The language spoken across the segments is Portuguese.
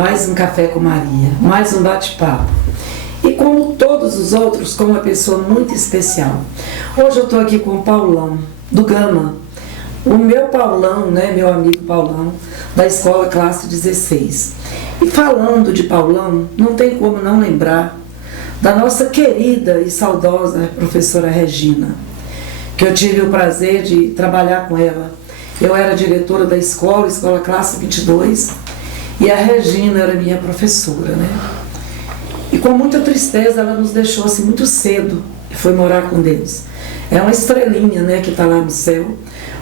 mais um Café com Maria, mais um bate-papo. E como todos os outros, com uma pessoa muito especial. Hoje eu estou aqui com o Paulão, do Gama. O meu Paulão, né, meu amigo Paulão, da escola classe 16. E falando de Paulão, não tem como não lembrar da nossa querida e saudosa professora Regina, que eu tive o prazer de trabalhar com ela. Eu era diretora da escola classe 22, e a Regina era minha professora, né? E com muita tristeza ela nos deixou assim muito cedo e foi morar com Deus. É uma estrelinha, né, que está lá no céu,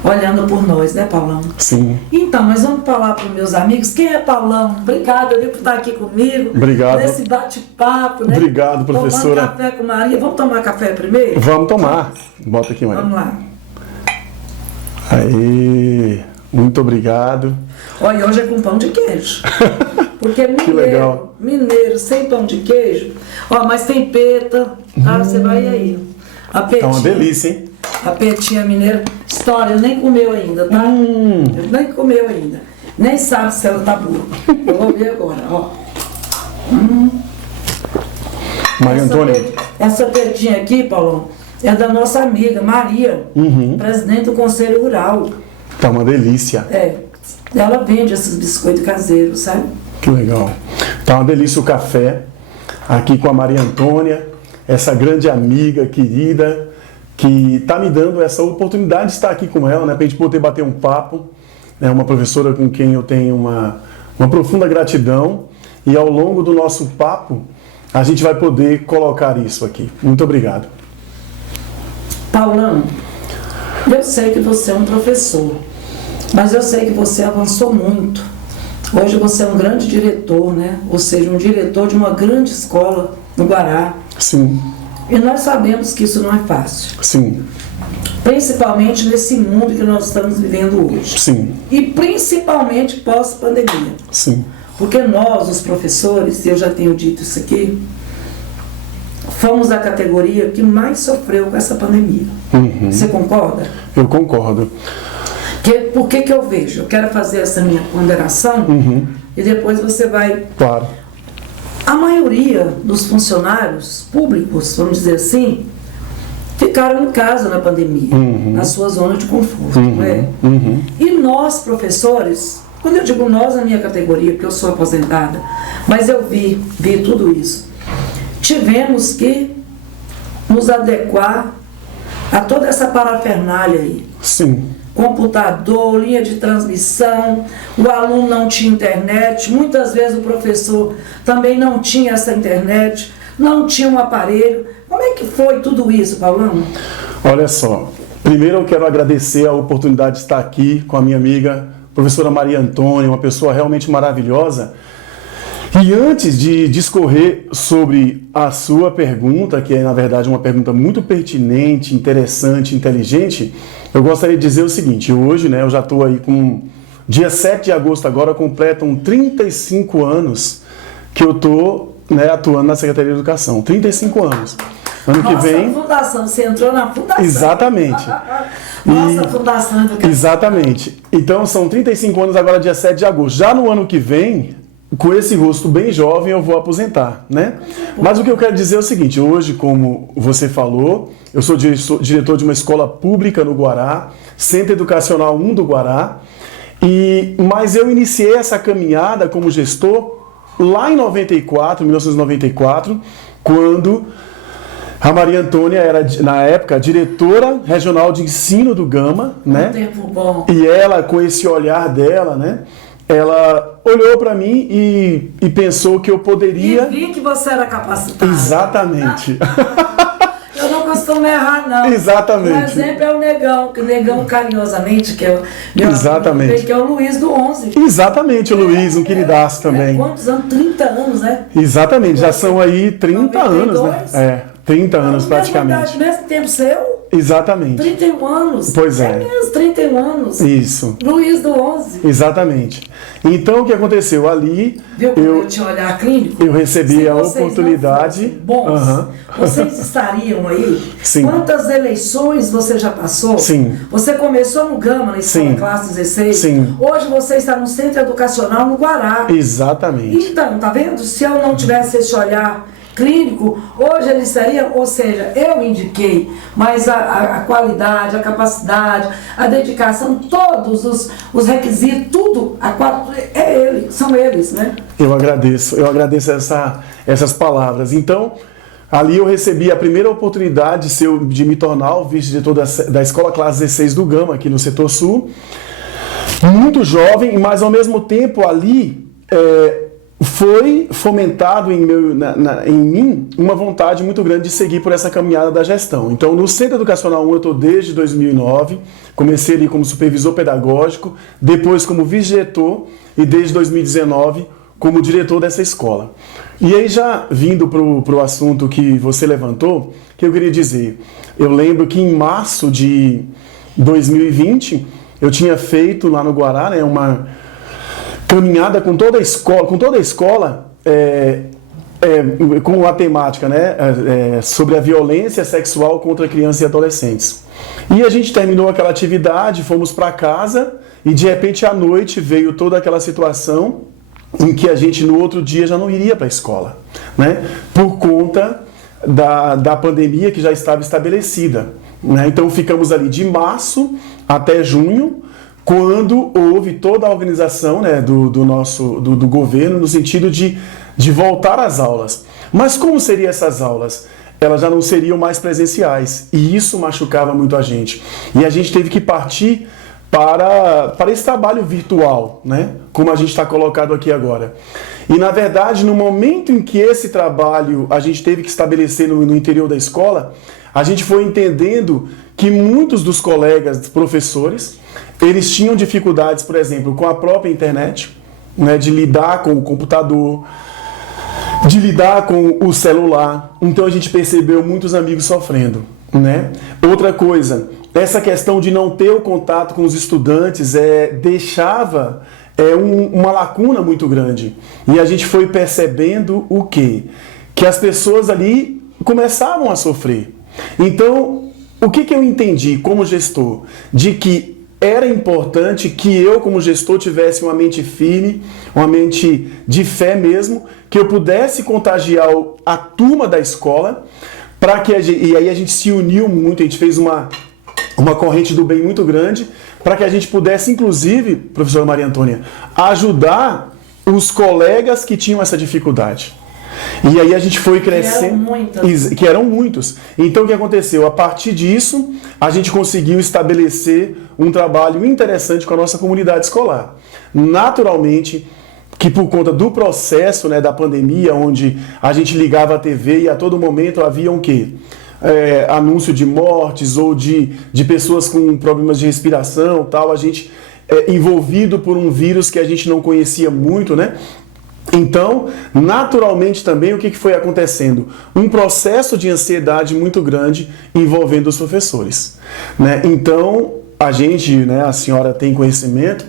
olhando por nós, né, Paulão? Sim. Então, mas vamos falar para os meus amigos. Quem é Paulão? Obrigada, por estar aqui comigo. Obrigado. Nesse bate-papo, né? Obrigado, professora. Tomando café com Maria. Vamos tomar café primeiro? Vamos tomar. Bota aqui, Maria. Vamos lá. Aí, muito obrigado. Olha, hoje é com pão de queijo. Porque mineiro sem pão de queijo. Ó, mas tem peta, tá? Você vai aí. A petinha, tá uma delícia, hein? A petinha mineira. História, nem comeu ainda, tá? Nem comeu ainda. Nem sabe se ela tá boa. Eu vou ver agora, ó. Maria Antônia. Essa petinha aqui, Paulão, é da nossa amiga Maria, presidente do Conselho Rural. Tá uma delícia. É. Ela vende esses biscoitos caseiros, sabe? Que legal. Tá uma delícia o café aqui com a Maria Antônia, essa grande amiga, querida, que tá me dando essa oportunidade de estar aqui com ela, né, pra gente poder bater um papo. É uma professora com quem eu tenho uma profunda gratidão, e ao longo do nosso papo a gente vai poder colocar isso aqui. Muito obrigado. Paulão, eu sei que você é um professor, mas eu sei que você avançou muito. Hoje você é um grande diretor, né? Ou seja, um diretor de uma grande escola no Guará. Sim. E nós sabemos que isso não é fácil. Sim. Principalmente nesse mundo que nós estamos vivendo hoje. Sim. E principalmente pós-pandemia. Sim. Porque nós, os professores, e eu já tenho dito isso aqui, fomos a categoria que mais sofreu com essa pandemia. Você concorda? Eu concordo. Por que eu vejo? Eu quero fazer essa minha ponderação e depois você vai... Claro. A maioria dos funcionários públicos, vamos dizer assim, ficaram em casa na pandemia, na sua zona de conforto, não é? E nós, professores, quando eu digo nós, na minha categoria, porque eu sou aposentada, mas eu vi tudo isso, tivemos que nos adequar a toda essa parafernália aí. Sim. Computador, linha de transmissão, o aluno não tinha internet, muitas vezes o professor também não tinha essa internet, não tinha um aparelho. Como é que foi tudo isso, Paulão? Olha só, primeiro eu quero agradecer a oportunidade de estar aqui com a minha amiga, professora Maria Antônia, uma pessoa realmente maravilhosa. E antes de discorrer sobre a sua pergunta, que é na verdade uma pergunta muito pertinente, interessante, inteligente, eu gostaria de dizer o seguinte: hoje, né, eu já estou aí com dia 7 de agosto agora, completam 35 anos que eu estou, né, atuando na Secretaria de Educação. 35 anos. Ano que vem... fundação, você entrou na fundação. Exatamente. Nossa, fundação educação. Exatamente. Então são 35 anos agora, dia 7 de agosto. Já no ano que vem, com esse rosto bem jovem, eu vou aposentar, né? Mas o que eu quero dizer é o seguinte: hoje, como você falou, eu sou diretor de uma escola pública no Guará, Centro Educacional 1 do Guará, mas eu iniciei essa caminhada como gestor lá em 1994, quando a Maria Antônia era, na época, diretora regional de ensino do Gama, né? Tempo bom. E ela, com esse olhar dela, né? Ela olhou para mim e pensou que eu poderia... E vi que você era capacitado. Exatamente. Eu não costumo errar, não. Exatamente. Um exemplo é o Negão carinhosamente, que é o meu Exatamente. amigo, que é o Luiz do 11. Exatamente, o Luiz, um queridaço também. Quantos anos? 30 anos, né? Exatamente, já são aí 30 92. anos, né? 30 anos praticamente. Mesmo tempo seu? Exatamente. 31 anos. Pois é. É mesmo, 31 anos. Isso. Luiz do 11. Exatamente. Então, o que aconteceu? Ali, Viu como eu tinha olhar clínico? eu recebi Se a vocês oportunidade. não fossem bons, Aham. vocês estariam aí? Sim. Quantas eleições você já passou? Sim. Você começou no Gama, na escola Sim. classe 16. Sim. Hoje você está no centro educacional no Guará. Exatamente. Então, tá vendo? Se eu não tivesse esse olhar clínico, hoje ele estaria, ou seja, eu indiquei, mas a qualidade, a capacidade, a dedicação, todos os requisitos, tudo, são eles, né? Eu agradeço essas palavras. Então, ali eu recebi a primeira oportunidade de me tornar o vice-diretor da Escola Classe 16 do Gama, aqui no Setor Sul. Muito jovem, mas ao mesmo tempo ali foi fomentado em mim uma vontade muito grande de seguir por essa caminhada da gestão. Então, no Centro Educacional 1 eu estou desde 2009, comecei ali como supervisor pedagógico, depois como vice-diretor e desde 2019 como diretor dessa escola. E aí, já vindo para o assunto que você levantou, que eu queria dizer, eu lembro que em março de 2020 eu tinha feito lá no Guará, né, uma caminhada com toda a escola, com a temática, né, sobre a violência sexual contra crianças e adolescentes. E a gente terminou aquela atividade, fomos para casa e de repente à noite veio toda aquela situação em que a gente no outro dia já não iria para a escola, né, por conta da pandemia que já estava estabelecida, né? Então ficamos ali de março até junho, quando houve toda a organização, né, do governo no sentido de voltar às aulas. Mas como seriam essas aulas? Elas já não seriam mais presenciais, e isso machucava muito a gente. E a gente teve que partir para esse trabalho virtual, né, como a gente está colocado aqui agora. E, na verdade, no momento em que esse trabalho a gente teve que estabelecer no interior da escola, a gente foi entendendo que muitos dos colegas professores, eles tinham dificuldades, por exemplo, com a própria internet, né, de lidar com o computador, de lidar com o celular. Então a gente percebeu muitos amigos sofrendo, né? Outra coisa, essa questão de não ter o contato com os estudantes deixava uma lacuna muito grande. E a gente foi percebendo o quê? Que as pessoas ali começavam a sofrer. Então, o que eu entendi como gestor? De que era importante que eu, como gestor, tivesse uma mente firme, uma mente de fé mesmo, que eu pudesse contagiar a turma da escola, e aí a gente se uniu muito, a gente fez uma corrente do bem muito grande, para que a gente pudesse, inclusive, professora Maria Antônia, ajudar os colegas que tinham essa dificuldade. E aí a gente foi crescendo. Que eram muitos. Então o que aconteceu? A partir disso, a gente conseguiu estabelecer um trabalho interessante com a nossa comunidade escolar. Naturalmente, que por conta do processo, né, da pandemia, onde a gente ligava a TV e a todo momento havia o quê? Anúncio de mortes ou de pessoas com problemas de respiração, tal, a gente envolvido por um vírus que a gente não conhecia muito, né? Então, naturalmente também, o que foi acontecendo? Um processo de ansiedade muito grande envolvendo os professores, né? Então, a gente, né, a senhora tem conhecimento,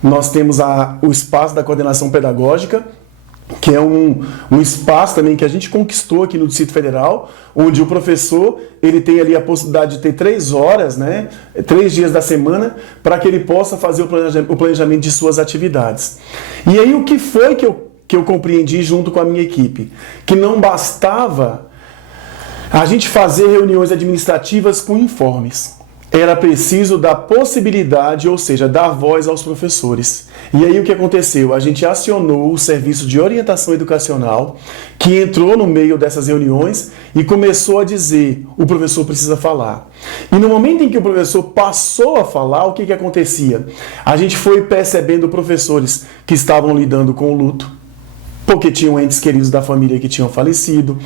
nós temos o espaço da coordenação pedagógica, que é um espaço também que a gente conquistou aqui no Distrito Federal, onde o professor ele tem ali a possibilidade de ter 3 horas, né, 3 dias da semana, para que ele possa fazer o planejamento de suas atividades. E aí o que foi que eu compreendi junto com a minha equipe? Que não bastava a gente fazer reuniões administrativas com informes. Era preciso dar possibilidade, ou seja, dar voz aos professores. E aí o que aconteceu? A gente acionou o serviço de orientação educacional, que entrou no meio dessas reuniões e começou a dizer, o professor precisa falar. E no momento em que o professor passou a falar, o que acontecia? A gente foi percebendo professores que estavam lidando com o luto, porque tinham entes queridos da família que tinham falecido,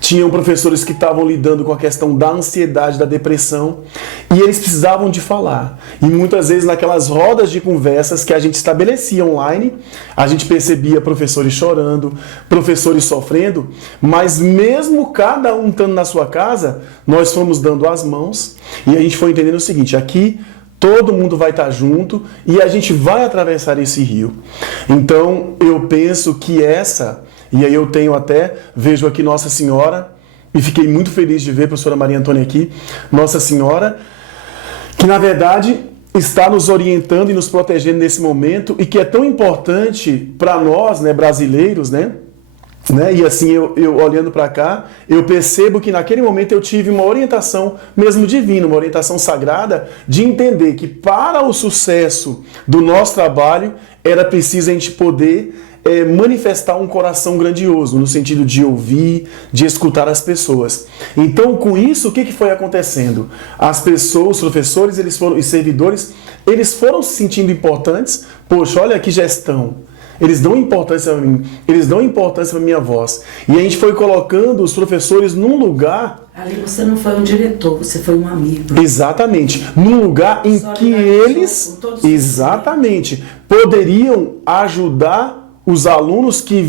tinham professores que estavam lidando com a questão da ansiedade, da depressão, e eles precisavam de falar. E muitas vezes naquelas rodas de conversas que a gente estabelecia online, a gente percebia professores chorando, professores sofrendo, mas mesmo cada um estando na sua casa, nós fomos dando as mãos, e a gente foi entendendo o seguinte: aqui todo mundo vai estar junto e a gente vai atravessar esse rio. Então, eu penso que e aí eu vejo aqui Nossa Senhora, e fiquei muito feliz de ver a professora Maria Antônia aqui, Nossa Senhora, que na verdade está nos orientando e nos protegendo nesse momento, e que é tão importante para nós, né, brasileiros, né? E assim, eu olhando para cá, eu percebo que naquele momento eu tive uma orientação mesmo divina, uma orientação sagrada, de entender que para o sucesso do nosso trabalho era preciso a gente poder manifestar um coração grandioso, no sentido de ouvir, de escutar as pessoas. Então, com isso, o que foi acontecendo? As pessoas, os professores e servidores, eles foram se sentindo importantes. Poxa, olha que gestão! Eles dão importância a mim, eles dão importância para a minha voz. E a gente foi colocando os professores num lugar... Ali você não foi um diretor, você foi um amigo. Exatamente. Num lugar em que eles, exatamente, poderiam ajudar os alunos que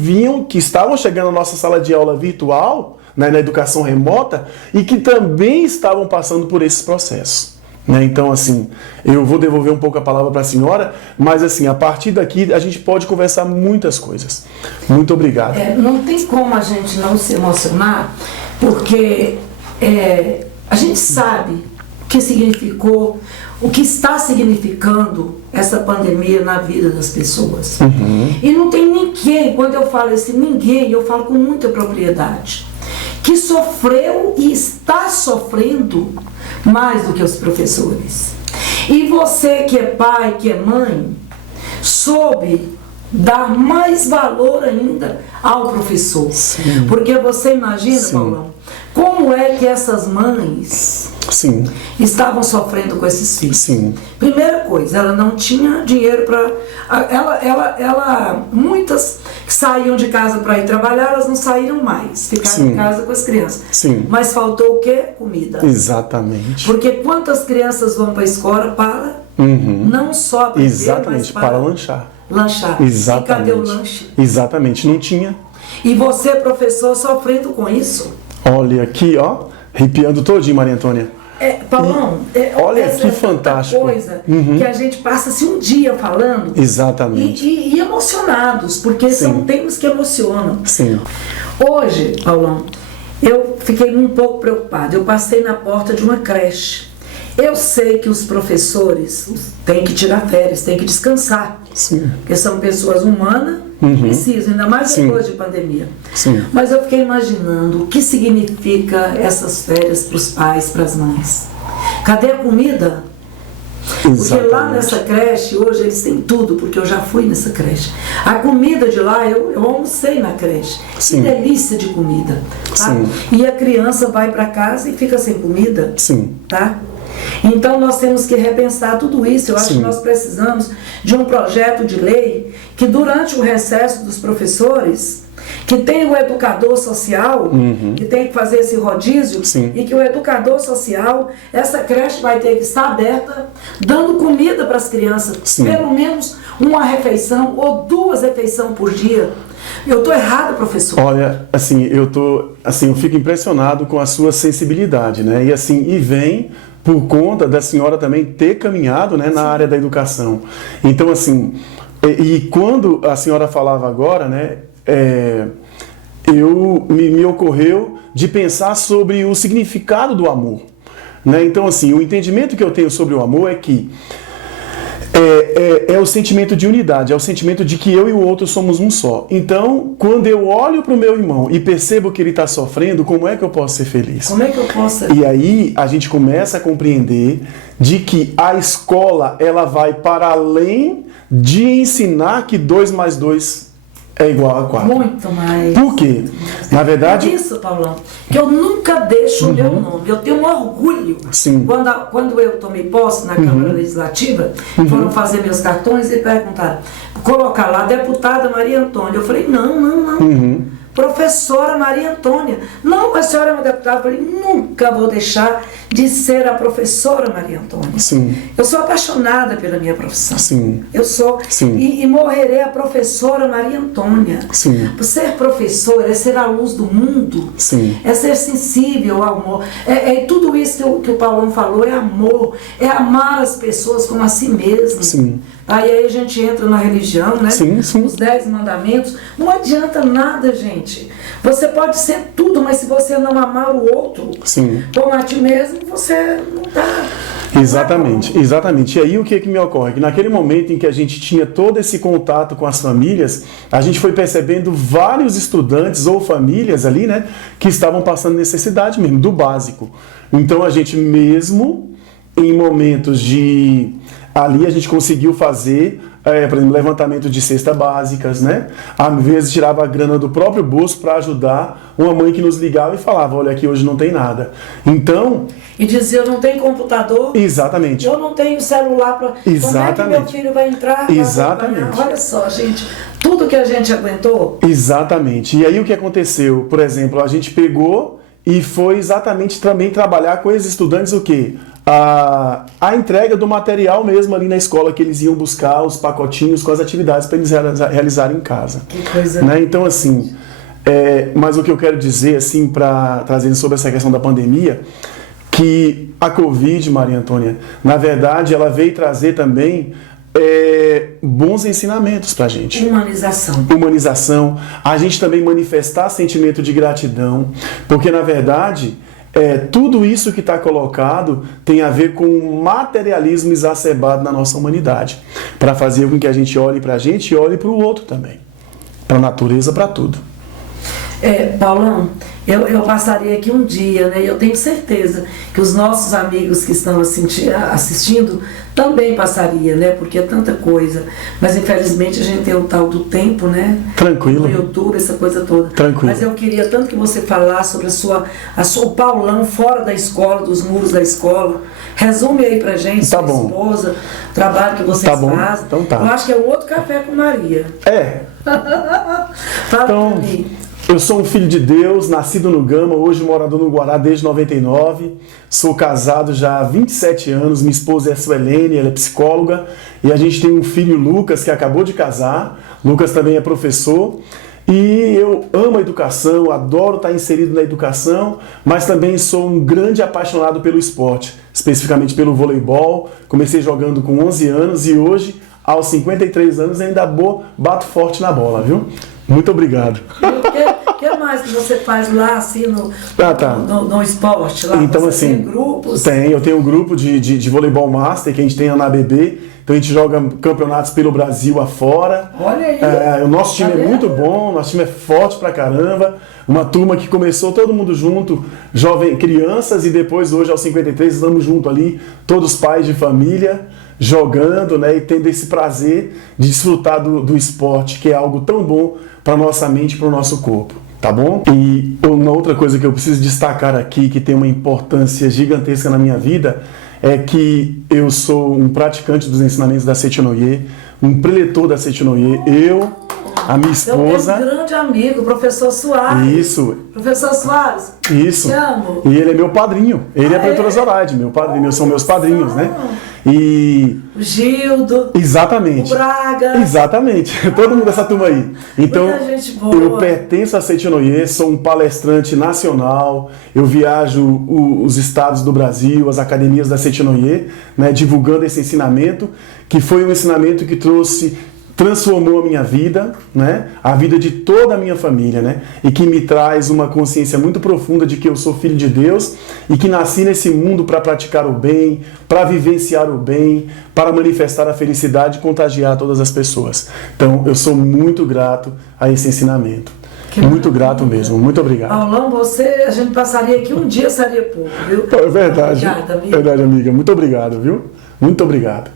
estavam chegando na nossa sala de aula virtual, na educação remota, e que também estavam passando por esses processos. Então, assim, eu vou devolver um pouco a palavra para a senhora, mas, assim, a partir daqui a gente pode conversar muitas coisas. Muito obrigado. Não tem como a gente não se emocionar, porque a gente sabe o que significou, o que está significando essa pandemia na vida das pessoas. E não tem ninguém, quando eu falo assim, ninguém, eu falo com muita propriedade, que sofreu e está sofrendo mais do que os professores. E você que é pai, que é mãe, soube dar mais valor ainda ao professor. Sim. Porque você imagina, Sim. Paulão, como é que essas mães Sim. estavam sofrendo com esses filhos. Sim. Primeira coisa, ela não tinha dinheiro para... Muitas que saíam de casa para ir trabalhar, elas não saíram mais. Ficaram Sim. em casa com as crianças. Sim. Mas faltou o quê? Comida. Exatamente. Porque quantas crianças vão para a escola para não só aprender, Exatamente, mas para lanchar. Lanchar. Exatamente. E cadê o lanche? Exatamente, não tinha. E você, professor, sofrendo com isso. Olha aqui, ó, arrepiando todinho, Maria Antônia. Paulão, olha que é fantástico. Coisa que a gente passa-se um dia falando. Exatamente. E emocionados, porque são temas que emocionam. Sim. Hoje, Paulão, eu fiquei um pouco preocupada. Eu passei na porta de uma creche. Eu sei que os professores têm que tirar férias, têm que descansar. Sim. Porque são pessoas humanas, precisam, ainda mais depois de pandemia. Sim. Mas eu fiquei imaginando o que significa essas férias para os pais, para as mães. Cadê a comida? Exatamente. Porque lá nessa creche, hoje eles têm tudo, porque eu já fui nessa creche. A comida de lá, eu almocei na creche. Sim. Que delícia de comida. Tá? Sim. E a criança vai para casa e fica sem comida. Sim. Tá? Então nós temos que repensar tudo isso. Eu acho que nós precisamos de um projeto de lei que durante o recesso dos professores, que tem o educador social, que tem que fazer esse rodízio, e que o educador social, essa creche vai ter que estar aberta, dando comida para as crianças, pelo menos uma refeição ou 2 refeições por dia. Eu estou errada, professor? Olha, assim, eu fico impressionado com a sua sensibilidade, né? E vem por conta da senhora também ter caminhado, né, na área da educação. Então, assim, e quando a senhora falava agora, né, me ocorreu de pensar sobre o significado do amor, né? Então, assim, o entendimento que eu tenho sobre o amor é que é o sentimento de unidade, é o sentimento de que eu e o outro somos um só. Então, quando eu olho para o meu irmão e percebo que ele está sofrendo, como é que eu posso ser feliz? Como é que eu posso? E aí a gente começa a compreender de que a escola ela vai para além de ensinar que 2 mais 2 é igual a 4. Muito mais. Por quê? Na verdade... É isso, Paulão, que eu nunca deixo o meu nome. Eu tenho um orgulho. Sim. Quando eu tomei posse na Câmara Legislativa, foram fazer meus cartões e perguntaram, colocar lá, deputada Maria Antônia. Eu falei, não. Professora Maria Antônia. Não, a senhora é uma deputada. Eu falei, nunca vou deixar de ser a professora Maria Antônia. Sim. Eu sou apaixonada pela minha profissão. Sim. Eu sou. Sim. E morrerei a professora Maria Antônia. Sim. Ser professora é ser a luz do mundo. Sim. É ser sensível ao amor. Tudo isso que o Paulão falou é amor. É amar as pessoas como a si mesmo. Sim. Aí a gente entra na religião, né? Sim. Os 10 mandamentos. Não adianta nada, gente. Você pode ser tudo, mas se você não amar o outro, Sim. como a ti mesmo, você não está. Exatamente. E aí o que me ocorre? Que naquele momento em que a gente tinha todo esse contato com as famílias, a gente foi percebendo vários estudantes ou famílias ali, né, que estavam passando necessidade mesmo, do básico. Então a gente mesmo, em momentos de... Ali a gente conseguiu fazer, por exemplo, levantamento de cestas básicas, né? Às vezes tirava a grana do próprio bolso para ajudar uma mãe que nos ligava e falava, olha, aqui hoje não tem nada. Então... E dizia, eu não tenho computador. Exatamente. Eu não tenho celular para... Como é que meu filho vai entrar? Exatamente. Olha só, gente, tudo que a gente aguentou. Exatamente. E aí o que aconteceu? Por exemplo, a gente pegou e foi exatamente também trabalhar com esses estudantes o quê? A entrega do material mesmo ali na escola, que eles iam buscar os pacotinhos com as atividades para eles realizarem em casa. Que coisa. Né? Então, assim, mas o que eu quero dizer, assim, trazendo sobre essa questão da pandemia, que a Covid, Maria Antônia, na verdade, ela veio trazer também bons ensinamentos para a gente. Humanização. A gente também manifestar sentimento de gratidão, porque, na verdade... tudo isso que está colocado tem a ver com o materialismo exacerbado na nossa humanidade, para fazer com que a gente olhe para a gente e olhe para o outro também, para a natureza, para tudo. Paulão, eu passaria aqui um dia, né? Eu tenho certeza que os nossos amigos que estão assistindo também passaria, né? Porque é tanta coisa. Mas infelizmente a gente tem o tal do tempo, né? Tranquilo. No YouTube, essa coisa toda. Tranquilo. Mas eu queria tanto que você falasse sobre o Paulão fora da escola, dos muros da escola. Resume aí pra gente, sua esposa, o trabalho que vocês fazem. Então tá. Eu acho que é um outro café com Maria. Fala então, pra mim. Eu sou um filho de Deus, nascido no Gama, hoje morador no Guará desde 99. Sou casado já há 27 anos, minha esposa é a Suelene, ela é psicóloga. E a gente tem um filho, Lucas, que acabou de casar. Lucas também é professor. E eu amo a educação, adoro estar inserido na educação, mas também sou um grande apaixonado pelo esporte, especificamente pelo voleibol. Comecei jogando com 11 anos e hoje, aos 53 anos, ainda bato forte na bola, viu? Muito obrigado. O que mais que você faz lá, assim, no esporte? Lá? Então, você assim, tem grupos? Eu tenho um grupo de voleibol master que a gente tem na ABB. Então a gente joga campeonatos pelo Brasil afora. Olha aí. O nosso time é muito bom, nosso time é forte pra caramba. Uma turma que começou todo mundo junto, crianças, e depois hoje aos 53 estamos juntos ali, todos pais de família, jogando, né, e tendo esse prazer de desfrutar do esporte, que é algo tão bom para nossa mente e para o nosso corpo. Tá bom? E uma outra coisa que eu preciso destacar aqui, que tem uma importância gigantesca na minha vida, é que eu sou um praticante dos ensinamentos da Seichonoye, um preletor da Seichonoye, a minha esposa... Eu tenho um grande amigo, o professor Soares. Isso. Professor Soares. Isso. Te amo. E ele é meu padrinho. Ele é a preletora Zoraide, meu padrinho, são meus padrinhos, né? E... O Gildo. Exatamente. O Braga. Exatamente. Todo mundo dessa turma aí. Então, muita gente boa. Eu pertenço à Seichonoye, sou um palestrante nacional, eu viajo os estados do Brasil, as academias da Seichonoye, né, divulgando esse ensinamento, que foi um ensinamento que transformou a minha vida, né? A vida de toda a minha família, né? E que me traz uma consciência muito profunda de que eu sou filho de Deus e que nasci nesse mundo para praticar o bem, para vivenciar o bem, para manifestar a felicidade e contagiar todas as pessoas. Então, eu sou muito grato a esse ensinamento. Muito grato mesmo. Muito obrigado. Paulão, a gente passaria aqui um dia, seria pouco, viu? É verdade. Obrigada, amiga. Verdade, amiga. Muito obrigado, viu? Muito obrigado.